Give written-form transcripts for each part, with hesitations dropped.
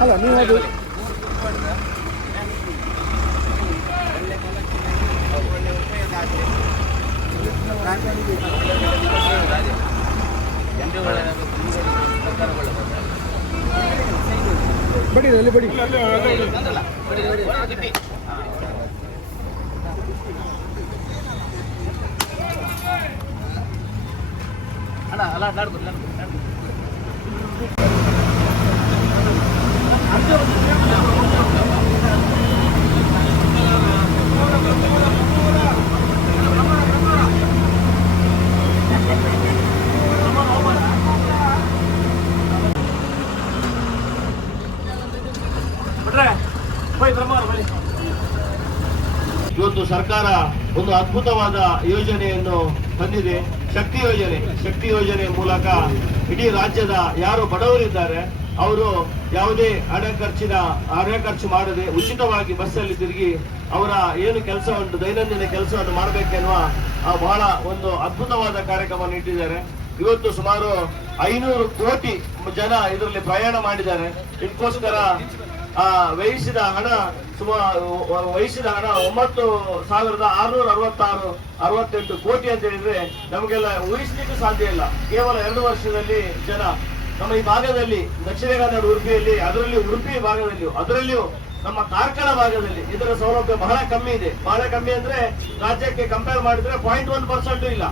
ಅಲ್ಲ ನೀವು ಅದು ಬಡಿ ಅಲ್ಲಿ ಬಡಿ ಅಣ್ಣ ಅಲ್ಲ ನಾಡ್ಬೋದು ಇವತ್ತು ಸರ್ಕಾರ ಒಂದು ಅದ್ಭುತವಾದ ಯೋಜನೆಯನ್ನು ತಂದಿದೆ. ಶಕ್ತಿ ಯೋಜನೆ ಮೂಲಕ ಇಡೀ ರಾಜ್ಯದ ಯಾರು ಬಡವರಿದ್ದಾರೆ ಅವರು ಯಾವುದೇ ಹಣ ಖರ್ಚು ಮಾಡದೆ ಉಚಿತವಾಗಿ ಬಸ್ಸಲ್ಲಿ ತಿರುಗಿ ಅವರ ಏನು ಕೆಲಸವನ್ನು ದೈನಂದಿನ ಕೆಲಸವನ್ನು ಮಾಡಬೇಕೆನ್ನುವ ಬಹಳ ಒಂದು ಅದ್ಭುತವಾದ ಕಾರ್ಯಕ್ರಮವನ್ನು ಇಟ್ಟಿದ್ದಾರೆ. ಇವತ್ತು ಸುಮಾರು 500 ಕೋಟಿ ಜನ ಇದರಲ್ಲಿ ಪ್ರಯಾಣ ಮಾಡಿದ್ದಾರೆ. ಇದಕ್ಕೋಸ್ಕರ ವ್ಯಯಿಸಿದ ಹಣ 9,668 ಕೋಟಿ ಅಂತ ಹೇಳಿದ್ರೆ ನಮಗೆಲ್ಲ ಊಹಿಸ್ಲಿಕ್ಕೆ ಸಾಧ್ಯ ಇಲ್ಲ. ಕೇವಲ 2 ವರ್ಷದಲ್ಲಿ ಜನ ನಮ್ಮ ಈ ಭಾಗದಲ್ಲಿ ದಕ್ಷಿಣ ಕನ್ನಡ ಉಡುಪಿಯಲ್ಲಿ, ಅದರಲ್ಲಿ ಉಡುಪಿ ಭಾಗದಲ್ಲಿಯೂ, ಅದರಲ್ಲಿಯೂ ನಮ್ಮ ಕಾರ್ಕಳ ಭಾಗದಲ್ಲಿ ಇದರ ಸೌಲಭ್ಯ ಬಹಳ ಕಮ್ಮಿ ಇದೆ. ಬಹಳ ಕಮ್ಮಿ ಅಂದ್ರೆ ರಾಜ್ಯಕ್ಕೆ ಕಂಪೇರ್ ಮಾಡಿದ್ರೆ 0.1% ಇಲ್ಲ,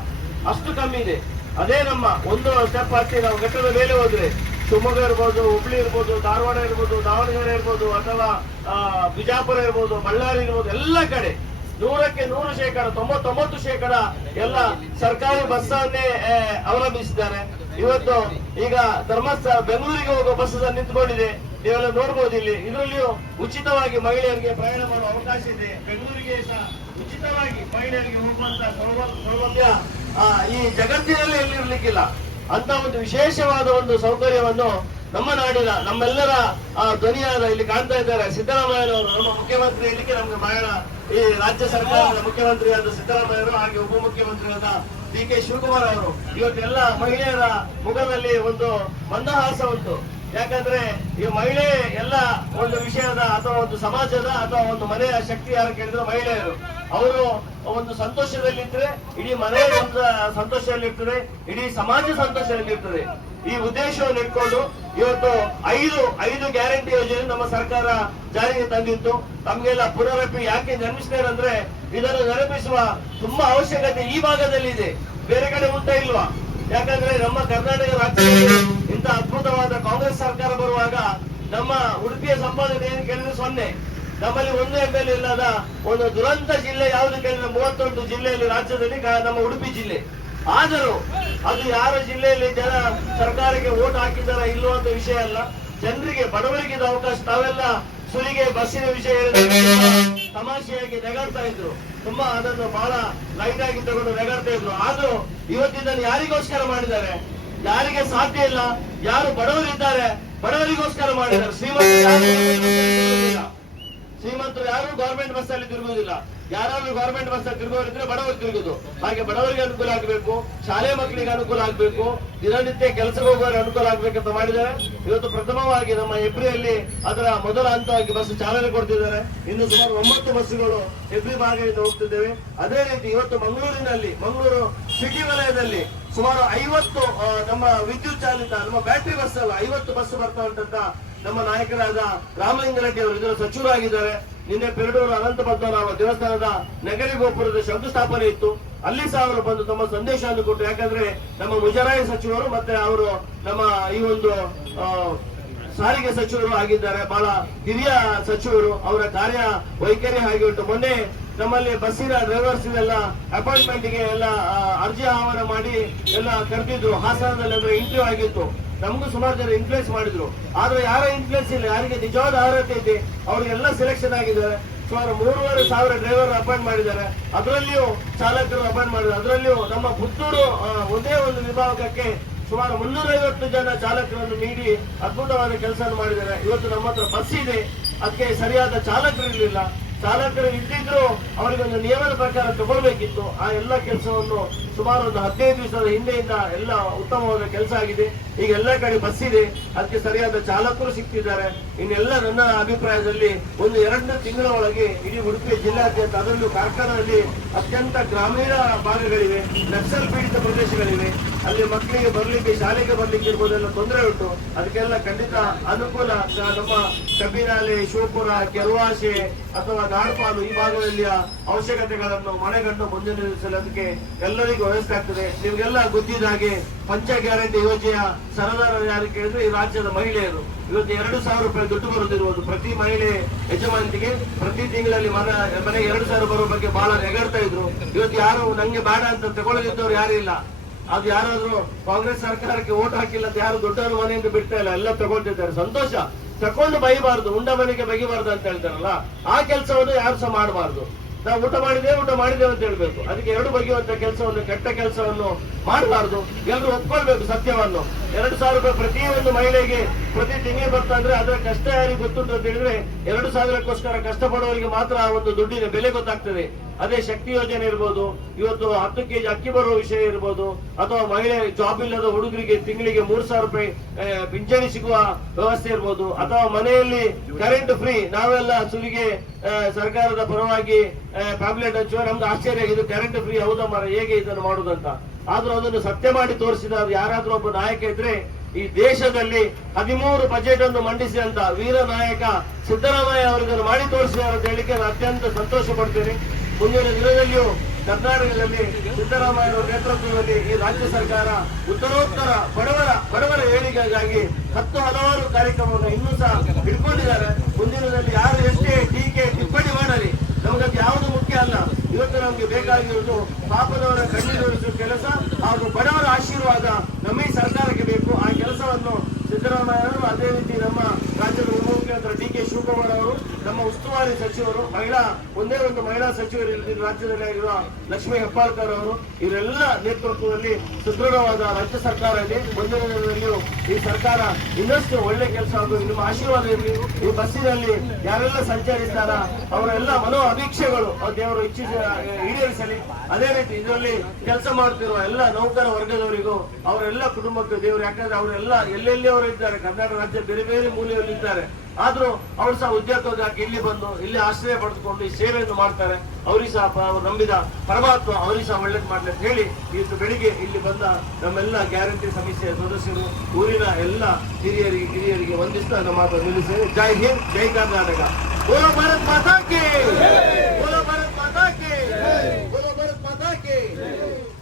ಅಷ್ಟು ಕಮ್ಮಿ ಇದೆ. ಅದೇ ನಮ್ಮ ಒಂದು ಸ್ಟೆಪ್ ಹತ್ತಿ ನಾವು ಘಟ್ಟದ ಮೇಲೆ ಹೋದ್ರೆ ಶಿವಮೊಗ್ಗ ಇರ್ಬೋದು, ಹುಬ್ಳಿ ಇರ್ಬೋದು, ಧಾರವಾಡ ಇರ್ಬೋದು, ದಾವಣಗೆರೆ ಇರ್ಬೋದು, ಅಥವಾ ಬಿಜಾಪುರ ಇರ್ಬೋದು, ಬಳ್ಳಾರಿ ಇರ್ಬೋದು, ಎಲ್ಲ ಕಡೆ 100% 99% ಎಲ್ಲ ಸರ್ಕಾರಿ ಬಸ್ಸನ್ನೇ ಅವಲಂಬಿಸಿದ್ದಾರೆ. ಇವತ್ತು ಈಗ ಧರ್ಮಸ್ಥಳ ಬೆಂಗಳೂರಿಗೆ ಹೋಗುವ ಬಸ್ ನಿಂತ್ಕೊಂಡಿದೆ, ನೀವೆಲ್ಲ ನೋಡ್ಬೋದು. ಇದರಲ್ಲಿಯೂ ಉಚಿತವಾಗಿ ಮಹಿಳೆಯರಿಗೆ ಪ್ರಯಾಣ ಮಾಡುವ ಅವಕಾಶ ಇದೆ. ಬೆಂಗಳೂರಿಗೆ ಸಹ ಉಚಿತವಾಗಿ ಮಹಿಳೆಯರಿಗೆ ಹೋಗುವಂತಹ ಸೌಲಭ್ಯ ಈ ಜಗತ್ತಿನಲ್ಲಿ ಎಲ್ಲಿರ್ಲಿಕ್ಕಿಲ್ಲ. ಅಂತ ಒಂದು ವಿಶೇಷವಾದ ಒಂದು ಸೌಕರ್ಯವನ್ನು ನಮ್ಮ ನಾಡಿನ ನಮ್ಮೆಲ್ಲರ ಧ್ವನಿಯಾದ ಇಲ್ಲಿ ಕಾಣ್ತಾ ಇದ್ದಾರೆ ಸಿದ್ದರಾಮಯ್ಯನವರು, ನಮ್ಮ ಮುಖ್ಯಮಂತ್ರಿ ಇಲ್ಲಿಗೆ ನಮ್ಗೆ ಬಹಳ ಈ ರಾಜ್ಯ ಸರ್ಕಾರದ ಮುಖ್ಯಮಂತ್ರಿಯಾದ ಸಿದ್ದರಾಮಯ್ಯರು, ಹಾಗೆ ಉಪಮುಖ್ಯಮಂತ್ರಿಯಾದ ಡಿ ಕೆ ಶಿವಕುಮಾರ್ ಅವರು. ಇವತ್ತೆಲ್ಲ ಮಹಿಳೆಯರ ಮುಖದಲ್ಲಿ ಒಂದು ಮಂದಹಾಸ ಉಂಟು. ಯಾಕಂದ್ರೆ ಈ ಮಹಿಳೆ ಎಲ್ಲ ಒಂದು ವಿಷಯದ ಅಥವಾ ಒಂದು ಸಮಾಜದ ಅಥವಾ ಒಂದು ಮನೆಯ ಶಕ್ತಿ ಯಾರು ಕೇಳಿದ್ರೆ ಮಹಿಳೆಯರು. ಅವರು ಒಂದು ಸಂತೋಷದಲ್ಲಿರ್ತದೆ, ಇಡೀ ಮನೆ ಸಂತೋಷದಲ್ಲಿರ್ತದೆ, ಇಡೀ ಸಮಾಜ ಸಂತೋಷದಲ್ಲಿರ್ತದೆ. ಈ ಉದ್ದೇಶವನ್ನು ಇಟ್ಕೊಂಡು ಇವತ್ತು 5 ಗ್ಯಾರಂಟಿ ಯೋಜನೆ ನಮ್ಮ ಸರ್ಕಾರ ಜಾರಿಗೆ ತಂದಿತ್ತು. ನಮ್ಗೆಲ್ಲ ಪುನರಪಿ ಯಾಕೆ ನೆನಪಿಸ್ತೇನೆ ಅಂದ್ರೆ ಇದನ್ನು ನೆನಪಿಸುವ ತುಂಬಾ ಅವಶ್ಯಕತೆ ಈ ಭಾಗದಲ್ಲಿ ಇದೆ, ಬೇರೆ ಕಡೆ ಉಂಟಾ ಇಲ್ವಾ? ಯಾಕಂದ್ರೆ ನಮ್ಮ ಕರ್ನಾಟಕ ರಾಜ್ಯದಲ್ಲಿ ಇಂಥ ಅದ್ಭುತವಾದ ಕಾಂಗ್ರೆಸ್ ಸರ್ಕಾರ ಬರುವಾಗ ನಮ್ಮ ಉಡುಪಿಯ ಸಂಪಾದನೆ ಏನು ಕೇಳಿದ್ರೆ 0. ನಮ್ಮಲ್ಲಿ 1 MLA ಇಲ್ಲದ ಒಂದು ದುರಂತ ಜಿಲ್ಲೆ ಯಾವುದು ಕೇಳಿದ್ರೆ 38 ಜಿಲ್ಲೆಯಲ್ಲಿ ರಾಜ್ಯದಲ್ಲಿ ನಮ್ಮ ಉಡುಪಿ ಜಿಲ್ಲೆ. ಆದರೂ ಅದು ಯಾರ ಜಿಲ್ಲೆಯಲ್ಲಿ ಜನ ಸರ್ಕಾರಕ್ಕೆ ವೋಟ್ ಹಾಕಿದಾರ ಇಲ್ಲೋ ಅಂತ ವಿಷಯ ಅಲ್ಲ, ಜನರಿಗೆ ಬಡವರಿಗೆ ಅವಕಾಶ. ತಾವೆಲ್ಲ ಸುಲಿಗೆ ಬಸ್ಸಿನ ವಿಷಯ ತಮಾಷೆಯಾಗಿ ನೆಗಾಡ್ತಾ ಇದ್ರು, ತುಂಬಾ ಅದನ್ನು ಬಹಳ ಲೈಟ್ ಆಗಿ ತಗೊಂಡು ನೆಗಾಡ್ತಾ ಇದ್ರು. ಆದ್ರೂ ಇವತ್ತಿದ್ದನ್ನು ಯಾರಿಗೋಸ್ಕರ ಮಾಡಿದ್ದಾರೆ? ಯಾರಿಗೆ ಸಾಧ್ಯ ಇಲ್ಲ, ಯಾರು ಬಡವರಿದ್ದಾರೆ ಬಡವರಿಗೋಸ್ಕರ ಮಾಡಿದ್ದಾರೆ. ಶ್ರೀಮಂತರು ಯಾರು ಗವರ್ಮೆಂಟ್ ಬಸ್ ಅಲ್ಲಿ ತಿರುಗುವುದಿಲ್ಲ. ಯಾರಾದ್ರೂ ಗವರ್ಮೆಂಟ್ ಬಸ್ ಅಲ್ಲಿ ತಿರುಗೋರಿದ್ರೆ ಬಡವರು ತಿರುಗುದು. ಹಾಗೆ ಬಡವರಿಗೆ ಅನುಕೂಲ ಆಗಬೇಕು, ಶಾಲೆ ಮಕ್ಕಳಿಗೆ ಅನುಕೂಲ ಆಗಬೇಕು, ದಿನನಿತ್ಯ ಕೆಲಸಕ್ಕೆ ಹೋಗುವವರಿಗೆ ಅನುಕೂಲ ಆಗ್ಬೇಕಂತ ಮಾಡಿದ್ದಾರೆ. ಇವತ್ತು ಪ್ರಥಮವಾಗಿ ನಮ್ಮ ಹೆಬ್ರಿಯಲ್ಲಿ ಅದರ ಮೊದಲ ಹಂತವಾಗಿ ಬಸ್ ಚಾಲನೆ ಕೊಡ್ತಿದ್ದಾರೆ. ಇನ್ನು ಸುಮಾರು 9 ಬಸ್ಸುಗಳು ಹೆಬ್ರಿ ಭಾಗದಿಂದ ಹೋಗ್ತಿದ್ದೇವೆ. ಅದೇ ರೀತಿ ಇವತ್ತು ಮಂಗಳೂರು ಸಿಟಿ ವಲಯದಲ್ಲಿ ಸುಮಾರು 50 ನಮ್ಮ ವಿದ್ಯುತ್ ಚಾಲಿತ ನಮ್ಮ ಬ್ಯಾಟ್ರಿ ಬಸ್ ಅಲ್ಲ 50 ಬಸ್ ಬರ್ತಾ ಉಂಟಂತ ನಮ್ಮ ನಾಯಕರಾದ ರಾಮಲಿಂಗಾರೆಡ್ಡಿ ಅವರು ಇದರ ಸಚಿವರಾಗಿದ್ದಾರೆ. ನಿನ್ನೆ ಪೆರಡೂರು ಅನಂತ ಪದ್ಮನಾಭ ದೇವಸ್ಥಾನದ ನಗರಿ ಗೋಪುರದ ಶಂಕುಸ್ಥಾಪನೆ ಇತ್ತು. ಅಲ್ಲಿ ಸಹ ಅವರು ಬಂದು ತಮ್ಮ ಸಂದೇಶವನ್ನು ಕೊಟ್ಟರು. ಯಾಕಂದ್ರೆ ನಮ್ಮ ಮುಜರಾಯಿ ಸಚಿವರು ಮತ್ತೆ ಅವರು ನಮ್ಮ ಈ ಒಂದು ಸಾರಿಗೆ ಸಚಿವರು ಆಗಿದ್ದಾರೆ. ಬಹಳ ಹಿರಿಯ ಸಚಿವರು. ಅವರ ಕಾರ್ಯ ವೈಖರಿ ಹಾಗೆ ಉಂಟು. ಮೊನ್ನೆ ನಮ್ಮಲ್ಲಿ ಬಸ್ಸಿನ ಡ್ರೈವರ್ಸ್ ಎಲ್ಲ ಅಪಾಯಿಂಟ್ಮೆಂಟ್ ಗೆ ಎಲ್ಲ ಅರ್ಜಿ ಆಹ್ವಾನ ಮಾಡಿ ಎಲ್ಲ ಕರೆದಿದ್ರು. ಹಾಸನದಲ್ಲಿ ಅಂದ್ರೆ ಇಂಟರ್ವ್ಯೂ ಆಗಿತ್ತು. ನಮಗೂ ಸುಮಾರು ಜನ ಇನ್ಫ್ಲೂಯೆನ್ಸ್ ಮಾಡಿದ್ರು. ಆದ್ರೆ ಯಾರ ಇನ್ಫ್ಲೂಯೆನ್ಸ್ ಇಲ್ಲ, ಯಾರಿಗೆ ನಿಜವಾದ ಅರ್ಹತೆ ಇದೆ ಅವರಿಗೆಲ್ಲ ಸೆಲೆಕ್ಷನ್ ಆಗಿದ್ದಾರೆ. ಸುಮಾರು 3,500 ಡ್ರೈವರ್ ಅಪಾಯಿಂಟ್ ಮಾಡಿದ್ದಾರೆ. ಅದರಲ್ಲಿಯೂ ಚಾಲಕರು ಅಪಾಯಿಂಟ್ ಮಾಡಿದ್ದಾರೆ. ಅದರಲ್ಲಿಯೂ ನಮ್ಮ ಪುತ್ತೂರು ಒಂದೇ ಒಂದು ವಿಭಾಗಕ್ಕೆ ಸುಮಾರು 350 ಜನ ಚಾಲಕರನ್ನು ನೀಡಿ ಅದ್ಭುತವಾದ ಕೆಲಸ ಮಾಡಿದ್ದಾರೆ. ಇವತ್ತು ನಮ್ಮ ಹತ್ರ ಬಸ್ ಇದೆ, ಅದಕ್ಕೆ ಸರಿಯಾದ ಚಾಲಕರು ಇರಲಿಲ್ಲ. ಚಾಲಕರು ಇದ್ದಿದ್ರು ಅವರಿಗೊಂದು ನಿಯಮದ ಪ್ರಕಾರ ತಗೊಳ್ಬೇಕಿತ್ತು. ಆ ಎಲ್ಲ ಕೆಲಸವನ್ನು ಸುಮಾರು ಒಂದು 15 ದಿವಸದ ಹಿಂದೆಯಿಂದ ಎಲ್ಲ ಉತ್ತಮವಾದ ಕೆಲಸ ಆಗಿದೆ. ಈಗ ಎಲ್ಲ ಕಡೆ ಬಸ್ ಇದೆ, ಅದಕ್ಕೆ ಸರಿಯಾದ ಚಾಲಕರು ಸಿಗ್ತಿದ್ದಾರೆ. ಇನ್ನೆಲ್ಲ ನನ್ನ ಅಭಿಪ್ರಾಯದಲ್ಲಿ 1-2 ತಿಂಗಳ ಒಳಗೆ ಇಡೀ ಉಡುಪಿ ಜಿಲ್ಲಾದ್ಯಂತ ಅದರಲ್ಲೂ ಕಾರ್ಕಳದಲ್ಲಿ ಅತ್ಯಂತ ಗ್ರಾಮೀಣ ಭಾಗಗಳಿವೆ, ನಕ್ಸಲ್ ಪೀಡಿತ ಪ್ರದೇಶಗಳಿವೆ. ಅಲ್ಲಿ ಮಕ್ಕಳಿಗೆ ಬರ್ಲಿಕ್ಕೆ, ಶಾಲೆಗೆ ಬರ್ಲಿಕ್ಕೆ ಇರ್ಬೋದೆಲ್ಲ ತೊಂದರೆ ಉಂಟು. ಅದಕ್ಕೆಲ್ಲ ಖಂಡಿತ ಅನುಕೂಲ ನಮ್ಮ ಕಬ್ಬಿನಾಲೆ, ಶಿವಪುರ, ಕೆರವಾಸೆ ಅಥವಾ ದಾಡ್ಪಾಲು ಈ ಭಾಗದಲ್ಲಿಯ ಅವಶ್ಯಕತೆಗಳನ್ನು ಮನೆಗಂಡು ಮುಂದಿರಿಸಲು ಎಲ್ಲರಿಗೂ ವ್ಯವಸ್ಥೆ ಆಗ್ತದೆ. ನಿಮ್ಗೆಲ್ಲ ಗೊತ್ತಿದ್ದ ಹಾಗೆ ಪಂಚ ಗ್ಯಾರಂಟಿ ಯೋಜನೆಯ ಸರದಾರರು ಯಾರು ಕೇಳಿದ್ರೆ ಈ ರಾಜ್ಯದ ಮಹಿಳೆಯರು. ಇವತ್ತು 2,000 ರೂಪಾಯಿ ದುಡ್ಡು ಬರುತ್ತಿರುವುದು ಪ್ರತಿ ಮಹಿಳೆ ಯಜಮಾನಿಗೆ. ಪ್ರತಿ ತಿಂಗಳಲ್ಲಿ ಮನೆಗೆ 2,000 ಬರುವ ಬಗ್ಗೆ ಬಹಳ ನೆಗಡ್ತಾ ಇದ್ರು. ಇವತ್ತು ಯಾರು ನಂಗೆ ಬೇಡ ಅಂತ ತಗೊಳ್ಳದಿದ್ದವ್ರು ಯಾರು ಇಲ್ಲ. ಅದು ಯಾರಾದ್ರೂ ಕಾಂಗ್ರೆಸ್ ಸರ್ಕಾರಕ್ಕೆ ಓಟ್ ಹಾಕಿಲ್ಲ ಅಂತ ಯಾರು ದೊಡ್ಡವರು ಮನೆಯಿಂದ ಬಿಡ್ತಾ ಇಲ್ಲ, ಎಲ್ಲ ತಗೊಳ್ತಿದ್ದಾರೆ. ಸಂತೋಷ. ತಕೊಂಡು ಬೈಬಾರ್ದು, ಉಂಡ ಮನೆಗೆ ಬಗಿಬಾರ್ದು ಅಂತ ಹೇಳ್ತಾರಲ್ಲ, ಆ ಕೆಲಸವನ್ನು ಯಾರು ಸಹ ಮಾಡಬಾರ್ದು. ನಾವು ಊಟ ಮಾಡಿದ್ದೇವೆ ಅಂತ ಹೇಳ್ಬೇಕು. ಅದಕ್ಕೆ 2 ಬಗೆಯುವಂತ ಕೆಲಸವನ್ನು, ಕೆಟ್ಟ ಕೆಲಸವನ್ನು ಮಾಡಬಾರ್ದು. ಎಲ್ಲರೂ ಒಪ್ಕೊಳ್ಬೇಕು ಸತ್ಯವನ್ನು. 2,000 ರೂಪಾಯಿ ಪ್ರತಿಯೊಂದು ಮಹಿಳೆಗೆ ಪ್ರತಿ ತಿಂಗಳು ಬರ್ತಾ ಅಂದ್ರೆ ಅದರ ಕಷ್ಟ ಯಾರಿಗೆ ಗೊತ್ತುಂಟು ಅಂತ ಹೇಳಿದ್ರೆ 2,000ಕ್ಕೋಸ್ಕರ ಕಷ್ಟಪಡುವವರಿಗೆ ಮಾತ್ರ ಆ ಒಂದು ದುಡ್ಡಿನ ಬೆಲೆ ಗೊತ್ತಾಗ್ತದೆ. ಅದೇ ಶಕ್ತಿ ಯೋಜನೆ ಇರ್ಬೋದು, ಇವತ್ತು 10 ಕೆಜಿ ಅಕ್ಕಿ ಬರುವ ವಿಷಯ ಇರ್ಬೋದು, ಅಥವಾ ಮಹಿಳೆ ಜಾಬ್ ಇಲ್ಲದ ಹುಡುಗರಿಗೆ ತಿಂಗಳಿಗೆ 3,000 ರೂಪಾಯಿ ಪಿಂಚಣಿ ಸಿಗುವ ವ್ಯವಸ್ಥೆ ಇರ್ಬೋದು, ಅಥವಾ ಮನೆಯಲ್ಲಿ ಕರೆಂಟ್ ಫ್ರೀ. ನಾವೆಲ್ಲ ಸುರಿಗೆ ಸರ್ಕಾರದ ಪರವಾಗಿ ಪ್ಯಾಬ್ಲೆಟ್ ಹಚ್ಚುವ, ನಮ್ದು ಆಶ್ಚರ್ಯ, ಇದು ಕರೆಂಟ್ ಫ್ರೀ ಹೌದಾ ಮರ, ಹೇಗೆ ಇದನ್ನು ಮಾಡುದಂತ. ಆದ್ರೂ ಅದನ್ನು ಸತ್ಯ ಮಾಡಿ ತೋರಿಸಿದ ಯಾರಾದ್ರೂ ಒಬ್ಬ ನಾಯಕ ಇದ್ರೆ ಈ ದೇಶದಲ್ಲಿ 13 ಬಜೆಟ್ ಅನ್ನು ಮಂಡಿಸಿದಂತ ವೀರ ನಾಯಕ ಸಿದ್ದರಾಮಯ್ಯ ಅವರಿಗೂ ಮಾಡಿ ತೋರಿಸಿದ್ದಾರೆ ಅಂತ ಹೇಳಿಕೆ ನಾನು ಅತ್ಯಂತ ಸಂತೋಷ ಪಡ್ತೇನೆ. ಮುಂದಿನ ದಿನದಲ್ಲಿಯೂ ಕರ್ನಾಟಕದಲ್ಲಿ ಸಿದ್ದರಾಮಯ್ಯ ಅವರ ನೇತೃತ್ವದಲ್ಲಿ ಈ ರಾಜ್ಯ ಸರ್ಕಾರ ಉತ್ತರೋತ್ತರ ಬಡವರ ಏಳಿಗೆಗಾಗಿ ಹಲವಾರು ಕಾರ್ಯಕ್ರಮವನ್ನು ಇನ್ನೂ ಸಹ ಇಟ್ಕೊಂಡಿದ್ದಾರೆ. ಮುಂದಿನದಲ್ಲಿ ಯಾರು ಎಷ್ಟೇ ಟೀಕೆ ಟಿಪ್ಪಣಿ ಮಾಡಲಿ, ನಮಗದು ಯಾವುದು ಮುಖ್ಯ ಅಲ್ಲ. ಇವತ್ತು ನಮ್ಗೆ ಬೇಕಾಗಿರುವುದು ಪಾಪದವರ ಕಣ್ಣೀರಿಸುವ ಕೆಲಸ ಹಾಗೂ ಬಡವರ ಆಶೀರ್ವಾದ ನಮ್ಮ ಈ ಸರ್ಕಾರಕ್ಕೆ ಬೇಕು. ಆ ಕೆಲಸವನ್ನು ಸಿದ್ದರಾಮಯ್ಯ ಅವರು, ಅದೇ ರೀತಿ ನಮ್ಮ ರಾಜ್ಯದ ಉಪಮುಖ್ಯಮಂತ್ರಿ ಡಿ ಕೆ ಶಿವಕುಮಾರ್ ಅವರು, ನಮ್ಮ ಉಸ್ತುವಾರಿ ಸಚಿವರು, ಒಂದೇ ಒಂದು ಮಹಿಳಾ ಸಚಿವರು ರಾಜ್ಯದಲ್ಲಿ ಆಗಿರುವ ಲಕ್ಷ್ಮೀ ಹೆಬ್ಬಾಳ್ಕರ್ ಅವರು, ಇವರೆಲ್ಲ ನೇತೃತ್ವದಲ್ಲಿ ಸುದೃಢವಾದ ರಾಜ್ಯ ಸರ್ಕಾರ ಇದೆ. ಮುಂದಿನ ದಿನದಲ್ಲಿಯೂ ಈ ಸರ್ಕಾರ ಇನ್ನಷ್ಟು ಒಳ್ಳೆ ಕೆಲಸ ಹಾಗೂ ನಿಮ್ಮ ಆಶೀರ್ವಾದ ಇರಲಿ. ಈ ಬಸ್ಸಿನಲ್ಲಿ ಯಾರೆಲ್ಲ ಸಂಚರಿಸ್ತಾರ ಅವರೆಲ್ಲ ಮನೋ ಅಭೀಕ್ಷೆಗಳು ದೇವರು ಈಡೇರಿಸಲಿ. ಅದೇ ರೀತಿ ಇದರಲ್ಲಿ ಕೆಲಸ ಮಾಡುತ್ತಿರುವ ಎಲ್ಲ ನೌಕರ ವರ್ಗದವರಿಗೂ, ಅವರೆಲ್ಲ ಕುಟುಂಬಕ್ಕೆ ದೇವರು, ಯಾಕಂದ್ರೆ ಅವರೆಲ್ಲ ಎಲ್ಲೆಲ್ಲಿ ಅವರು ಇದ್ದಾರೆ, ಕರ್ನಾಟಕ ರಾಜ್ಯ ಬೇರೆ ಬೇರೆ ಮೂಲೆಯಲ್ಲಿ ಇದ್ದಾರೆ. ಆದ್ರೂ ಅವರು ಸಹ ಉದ್ಯೋಗಕ್ಕಾಗಿ ಇಲ್ಲಿ ಬಂದು ಇಲ್ಲಿ ಆಶ್ರಯ ಪಡೆದುಕೊಂಡು ಈ ಸೇವೆಯನ್ನು ಮಾಡ್ತಾರೆ. ಅವರಿಗೆ ಸಹ ಅವರು ನಂಬಿದ ಪರಮಾತ್ಮ ಅವರಿಗೆ ಸಹ ಒಳ್ಳೇದು ಮಾಡಲಿ ಅಂತ ಹೇಳಿ ಇವತ್ತು ಬೆಳಿಗ್ಗೆ ಇಲ್ಲಿ ಬಂದ ನಮ್ಮೆಲ್ಲ ಗ್ಯಾರಂಟಿ ಸಮಿತಿಯ ಸದಸ್ಯರು, ಊರಿನ ಎಲ್ಲ ಹಿರಿಯರಿಗೆ ವಂದಿಸ್ತಾ ನಮ್ಮ ಮಾತು ನಿಲ್ಲಿಸಿದೆ. ಜೈ ಹಿಂದ್, ಜೈ ಕರ್ನಾಟಕ. ಬೋಲೋ ಭಾರತ್ ಮಾತಾ ಕಿ, ಬೋಲೋ ಭಾರತ್ ಮಾತಾ ಕಿ, ಬೋಲೋ ಭಾರತ್ ಮಾತಾ ಕಿ.